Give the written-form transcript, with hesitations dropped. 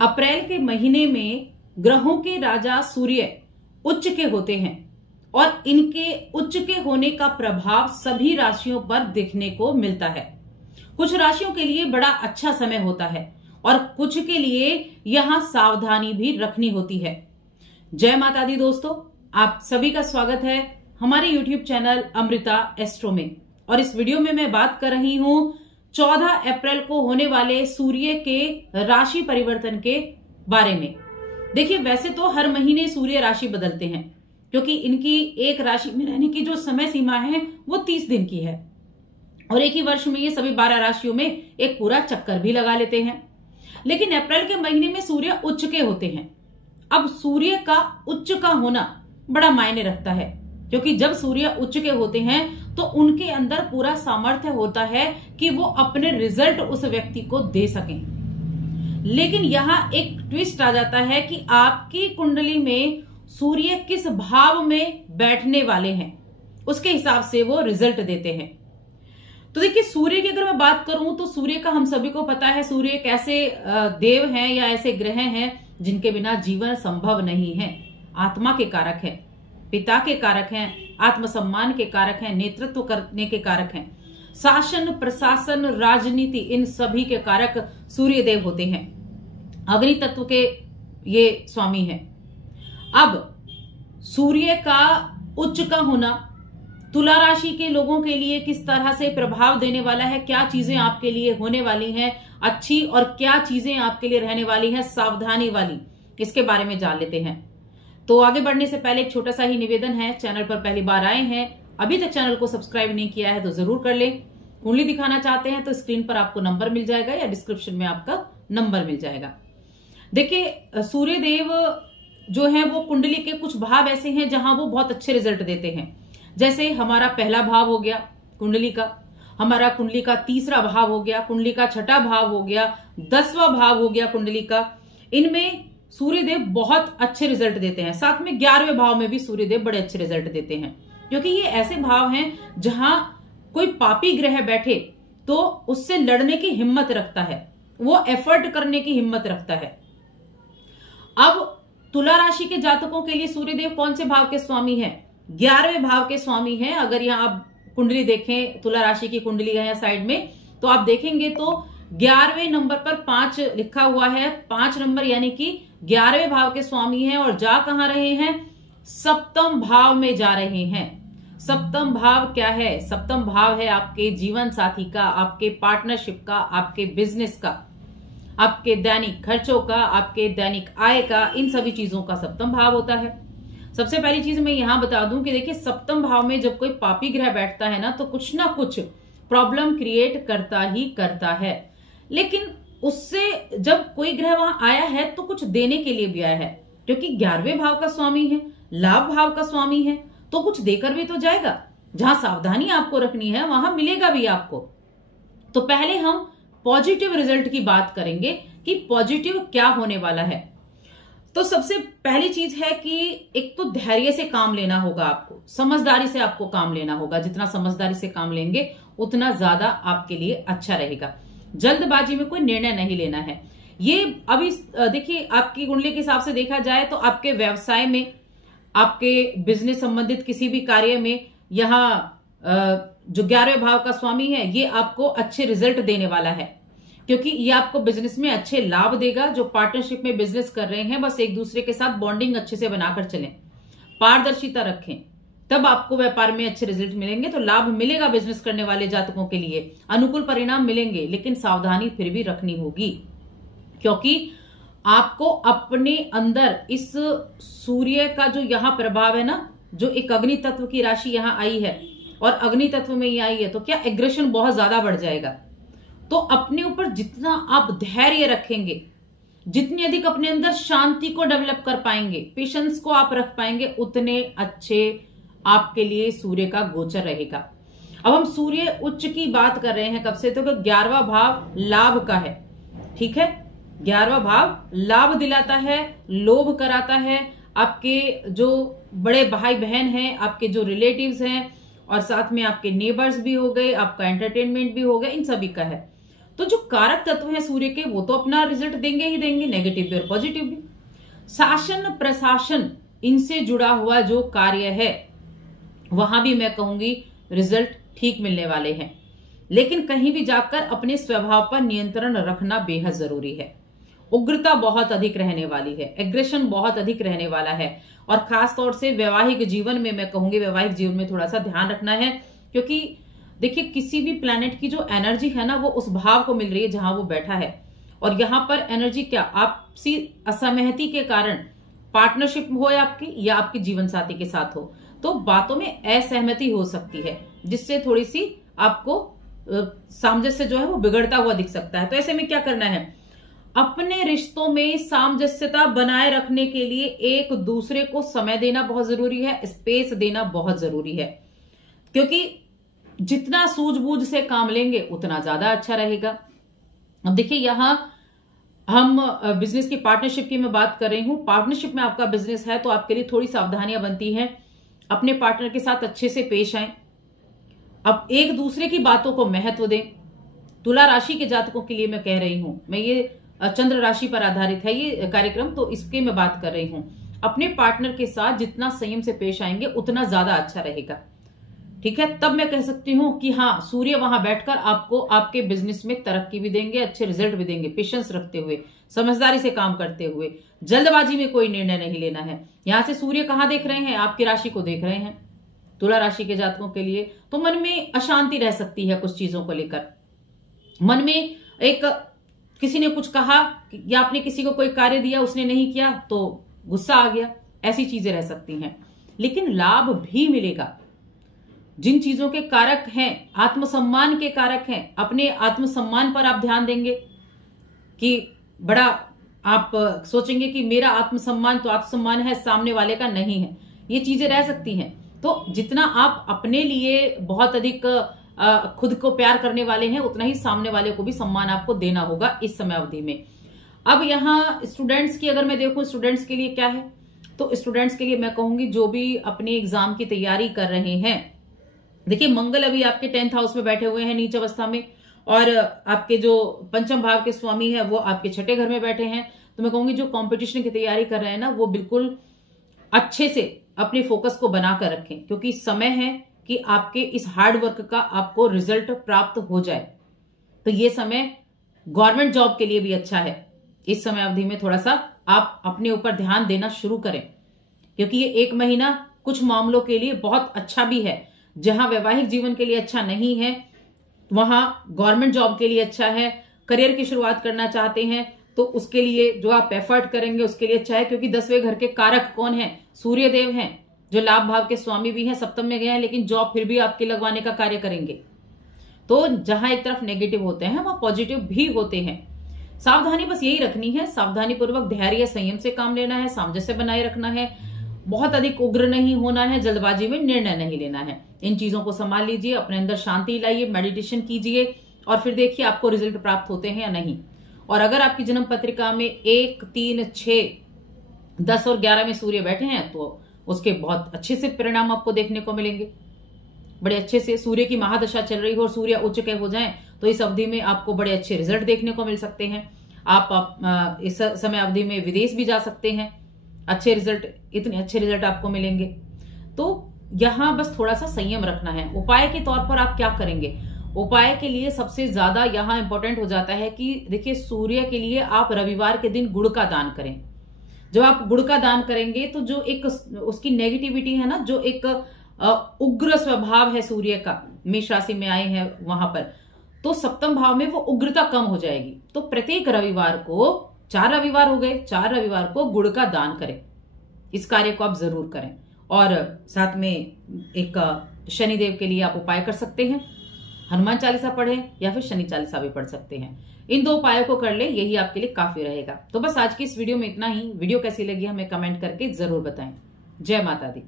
अप्रैल के महीने में ग्रहों के राजा सूर्य उच्च के होते हैं और इनके उच्च के होने का प्रभाव सभी राशियों पर देखने को मिलता है। कुछ राशियों के लिए बड़ा अच्छा समय होता है और कुछ के लिए यहां सावधानी भी रखनी होती है। जय माता दी दोस्तों, आप सभी का स्वागत है हमारे YouTube चैनल अमृता एस्ट्रो में। और इस वीडियो में मैं बात कर रही हूं 14 अप्रैल को होने वाले सूर्य के राशि परिवर्तन के बारे में। देखिए, वैसे तो हर महीने सूर्य राशि बदलते हैं क्योंकि इनकी एक राशि में रहने की जो समय सीमा है वो 30 दिन की है और एक ही वर्ष में ये सभी 12 राशियों में एक पूरा चक्कर भी लगा लेते हैं। लेकिन अप्रैल के महीने में सूर्य उच्च के होते हैं। अब सूर्य का उच्च का होना बड़ा मायने रखता है क्योंकि जब सूर्य उच्च के होते हैं तो उनके अंदर पूरा सामर्थ्य होता है कि वो अपने रिजल्ट उस व्यक्ति को दे सकें। लेकिन यहां एक ट्विस्ट आ जाता है कि आपकी कुंडली में सूर्य किस भाव में बैठने वाले हैं, उसके हिसाब से वो रिजल्ट देते हैं। तो देखिए, सूर्य की अगर मैं बात करूं तो सूर्य का हम सभी को पता है, सूर्य एक ऐसे देव हैं या ऐसे ग्रह हैं जिनके बिना जीवन संभव नहीं है। आत्मा के कारक हैं, पिता के कारक हैं, आत्मसम्मान के कारक हैं, नेतृत्व करने के कारक हैं, शासन प्रशासन राजनीति, इन सभी के कारक सूर्य देव होते हैं। अग्नि तत्व के ये स्वामी हैं। अब सूर्य का उच्च का होना तुला राशि के लोगों के लिए किस तरह से प्रभाव देने वाला है, क्या चीजें आपके लिए होने वाली हैं अच्छी और क्या चीजें आपके लिए रहने वाली हैं सावधानी वाली, इसके बारे में जान लेते हैं। तो आगे बढ़ने से पहले एक छोटा सा ही निवेदन है, चैनल पर पहली बार आए हैं, अभी तक चैनल को सब्सक्राइब नहीं किया है तो जरूर कर लें। कुंडली दिखाना चाहते हैं तो स्क्रीन पर आपको नंबर मिल जाएगा या डिस्क्रिप्शन में आपका नंबर मिल जाएगा। देखिए, सूर्य देव जो है वो कुंडली के कुछ भाव ऐसे हैं जहां वो बहुत अच्छे रिजल्ट देते हैं। जैसे हमारा पहला भाव हो गया कुंडली का, हमारा कुंडली का तीसरा भाव हो गया, कुंडली का छठा भाव हो गया, 10वां भाव हो गया कुंडली का। इनमें सूर्यदेव बहुत अच्छे रिजल्ट देते हैं। साथ में 11वें भाव में भी सूर्यदेव बड़े अच्छे रिजल्ट देते हैं क्योंकि ये ऐसे भाव हैं जहां कोई पापी ग्रह बैठे तो उससे लड़ने की हिम्मत रखता है, वो एफर्ट करने की हिम्मत रखता है। अब तुला राशि के जातकों के लिए सूर्यदेव कौन से भाव के स्वामी हैं? 11वें भाव के स्वामी हैं। अगर यहां आप कुंडली देखें, तुला राशि की कुंडली है साइड में, तो आप देखेंगे तो 11वें नंबर पर 5 लिखा हुआ है। 5 नंबर यानी कि 11वें भाव के स्वामी हैं और जा कहां रहे हैं? सप्तम भाव में जा रहे हैं। सप्तम भाव क्या है? सप्तम भाव है आपके जीवन साथी का, आपके पार्टनरशिप का, आपके बिजनेस का, आपके दैनिक खर्चों का, आपके दैनिक आय का, इन सभी चीजों का सप्तम भाव होता है। सबसे पहली चीज मैं यहां बता दूं कि देखिए, सप्तम भाव में जब कोई पापी ग्रह बैठता है ना तो कुछ ना कुछ प्रॉब्लम क्रिएट करता ही करता है। लेकिन उससे जब कोई ग्रह वहां आया है तो कुछ देने के लिए भी आया है क्योंकि 11वें भाव का स्वामी है, लाभ भाव का स्वामी है, तो कुछ देकर भी तो जाएगा। जहां सावधानी आपको रखनी है वहां मिलेगा भी आपको। तो पहले हम पॉजिटिव रिजल्ट की बात करेंगे कि पॉजिटिव क्या होने वाला है। तो सबसे पहली चीज है कि एक तो धैर्य से काम लेना होगा, आपको समझदारी से आपको काम लेना होगा। जितना समझदारी से काम लेंगे उतना ज्यादा आपके लिए अच्छा रहेगा। जल्दबाजी में कोई निर्णय नहीं लेना है। ये अभी देखिए, आपकी कुंडली के हिसाब से देखा जाए तो आपके व्यवसाय में, आपके बिजनेस संबंधित किसी भी कार्य में यहाँ जो 11वें भाव का स्वामी है ये आपको अच्छे रिजल्ट देने वाला है क्योंकि ये आपको बिजनेस में अच्छे लाभ देगा। जो पार्टनरशिप में बिजनेस कर रहे हैं बस एक दूसरे के साथ बॉन्डिंग अच्छे से बनाकर चलें, पारदर्शिता रखें, तब आपको व्यापार में अच्छे रिजल्ट मिलेंगे। तो लाभ मिलेगा बिजनेस करने वाले जातकों के लिए, अनुकूल परिणाम मिलेंगे, लेकिन सावधानी फिर भी रखनी होगी क्योंकि आपको अपने अंदर इस सूर्य का जो यहां प्रभाव है ना, जो एक अग्नि तत्व की राशि यहां आई है और अग्नि तत्व में ये आई है तो क्या एग्रेशन बहुत ज्यादा बढ़ जाएगा। तो अपने ऊपर जितना आप धैर्य रखेंगे, जितनी अधिक अपने अंदर शांति को डेवलप कर पाएंगे, पेशेंस को आप रख पाएंगे, उतने अच्छे आपके लिए सूर्य का गोचर रहेगा। अब हम सूर्य उच्च की बात कर रहे हैं कब से? तो 11वां भाव लाभ का है, ठीक है। 11वां भाव लाभ दिलाता है, लोभ कराता है। आपके जो बड़े भाई बहन हैं, आपके जो रिलेटिव्स हैं और साथ में आपके नेबर्स भी हो गए, आपका एंटरटेनमेंट भी हो गया, इन सभी का है। तो जो कारक तत्व हैं सूर्य के वो तो अपना रिजल्ट देंगे ही देंगे, नेगेटिव भी और पॉजिटिव भी। शासन प्रशासन इनसे जुड़ा हुआ जो कार्य है वहां भी मैं कहूंगी रिजल्ट ठीक मिलने वाले हैं। लेकिन कहीं भी जाकर अपने स्वभाव पर नियंत्रण रखना बेहद जरूरी है। उग्रता बहुत अधिक रहने वाली है, एग्रेशन बहुत अधिक रहने वाला है, और खास तौर से वैवाहिक जीवन में मैं कहूंगी वैवाहिक जीवन में थोड़ा सा ध्यान रखना है। क्योंकि देखिए किसी भी प्लैनेट की जो एनर्जी है ना वो उस भाव को मिल रही है जहां वो बैठा है, और यहां पर एनर्जी क्या आपसी असहमति के कारण पार्टनरशिप हो या आपकी जीवन साथी के साथ हो तो बातों में असहमति हो सकती है, जिससे थोड़ी सी आपको सामंजस्य जो है वो बिगड़ता हुआ दिख सकता है। तो ऐसे में क्या करना है, अपने रिश्तों में सामंजस्यता बनाए रखने के लिए एक दूसरे को समय देना बहुत जरूरी है, स्पेस देना बहुत जरूरी है। क्योंकि जितना सूझबूझ से काम लेंगे उतना ज्यादा अच्छा रहेगा। अब देखिए यहां हम बिजनेस की पार्टनरशिप की मैं बात कर रही हूं। पार्टनरशिप में आपका बिजनेस है तो आपके लिए थोड़ी सावधानियां बनती हैं। अपने पार्टनर के साथ अच्छे से पेश आएं, अब एक दूसरे की बातों को महत्व दें। तुला राशि के जातकों के लिए मैं कह रही हूं, मैं ये चंद्र राशि पर आधारित है ये कार्यक्रम, तो इसके मैं बात कर रही हूं। अपने पार्टनर के साथ जितना संयम से पेश आएंगे उतना ज्यादा अच्छा रहेगा, ठीक है। तब मैं कह सकती हूं कि हाँ सूर्य वहां बैठकर आपको आपके बिजनेस में तरक्की भी देंगे, अच्छे रिजल्ट भी देंगे, पेशेंस रखते हुए, समझदारी से काम करते हुए। जल्दबाजी में कोई निर्णय नहीं लेना है। यहां से सूर्य कहां देख रहे हैं, आपकी राशि को देख रहे हैं। तुला राशि के जातकों के लिए तो मन में अशांति रह सकती है कुछ चीजों को लेकर। मन में एक किसी ने कुछ कहा या आपने किसी को कोई कार्य दिया उसने नहीं किया तो गुस्सा आ गया, ऐसी चीजें रह सकती हैं। लेकिन लाभ भी मिलेगा। जिन चीजों के कारक हैं, आत्मसम्मान के कारक हैं, अपने आत्मसम्मान पर आप ध्यान देंगे कि बड़ा आप सोचेंगे कि मेरा आत्मसम्मान तो आत्मसम्मान है, सामने वाले का नहीं है, ये चीजें रह सकती हैं। तो जितना आप अपने लिए बहुत अधिक खुद को प्यार करने वाले हैं उतना ही सामने वाले को भी सम्मान आपको देना होगा इस समय अवधि में। अब यहाँ स्टूडेंट्स की अगर मैं देखूं, स्टूडेंट्स के लिए क्या है, तो स्टूडेंट्स के लिए मैं कहूंगी जो भी अपने एग्जाम की तैयारी कर रहे हैं, देखिए मंगल अभी आपके 10th हाउस में बैठे हुए हैं नीच अवस्था में, और आपके जो पंचम भाव के स्वामी है वो आपके छठे घर में बैठे हैं। तो मैं कहूंगी जो कंपटीशन की तैयारी कर रहे हैं ना वो बिल्कुल अच्छे से अपने फोकस को बनाकर रखें, क्योंकि समय है कि आपके इस हार्ड वर्क का आपको रिजल्ट प्राप्त हो जाए। तो ये समय गवर्नमेंट जॉब के लिए भी अच्छा है। इस समय अवधि में थोड़ा सा आप अपने ऊपर ध्यान देना शुरू करें, क्योंकि ये एक महीना कुछ मामलों के लिए बहुत अच्छा भी है। जहां वैवाहिक जीवन के लिए अच्छा नहीं है वहां गवर्नमेंट जॉब के लिए अच्छा है। करियर की शुरुआत करना चाहते हैं तो उसके लिए जो आप एफर्ट करेंगे उसके लिए अच्छा है, क्योंकि 10वें घर के कारक कौन है, सूर्य देव हैं, जो लाभ भाव के स्वामी भी हैं, सप्तम में गए हैं, लेकिन जॉब फिर भी आपके लगवाने का कार्य करेंगे। तो जहां एक तरफ नेगेटिव होते हैं वहां पॉजिटिव भी होते हैं। सावधानी बस यही रखनी है, सावधानी पूर्वक धैर्य संयम से काम लेना है, सामंजस्य बनाए रखना है, बहुत अधिक उग्र नहीं होना है, जल्दबाजी में निर्णय नहीं लेना है। इन चीजों को संभाल लीजिए, अपने अंदर शांति लाइए, मेडिटेशन कीजिए और फिर देखिए आपको रिजल्ट प्राप्त होते हैं या नहीं। और अगर आपकी जन्म पत्रिका में 1, 3, 6, 10 और 11 में सूर्य बैठे हैं तो उसके बहुत अच्छे से परिणाम आपको देखने को मिलेंगे। बड़े अच्छे से सूर्य की महादशा चल रही हो और सूर्य उच्च के हो जाएं तो इस अवधि में आपको बड़े अच्छे रिजल्ट देखने को मिल सकते हैं। आप इस समय अवधि में विदेश भी जा सकते हैं, अच्छे रिजल्ट, इतने अच्छे रिजल्ट आपको मिलेंगे। तो यहां बस थोड़ा सा संयम रखना है। उपाय के तौर पर आप क्या करेंगे, उपाय के लिए सबसे ज्यादा यहां इंपॉर्टेंट हो जाता है कि देखिए सूर्य के लिए आप रविवार के दिन गुड़ का दान करें। जब आप गुड़ का दान करेंगे तो जो एक उसकी नेगेटिविटी है ना, जो एक उग्र स्वभाव है सूर्य का, मेष राशि में आए हैं वहां पर, तो सप्तम भाव में वो उग्रता कम हो जाएगी। तो प्रत्येक रविवार को, 4 रविवार हो गए, 4 रविवार को गुड़ का दान करें। इस कार्य को आप जरूर करें। और साथ में एक शनिदेव के लिए आप उपाय कर सकते हैं, हनुमान चालीसा पढ़ें या फिर शनि चालीसा भी पढ़ सकते हैं। इन 2 उपायों को कर ले, यही आपके लिए काफी रहेगा। तो बस आज की इस वीडियो में इतना ही। वीडियो कैसी लगी हमें कमेंट करके जरूर बताएं। जय माता दी।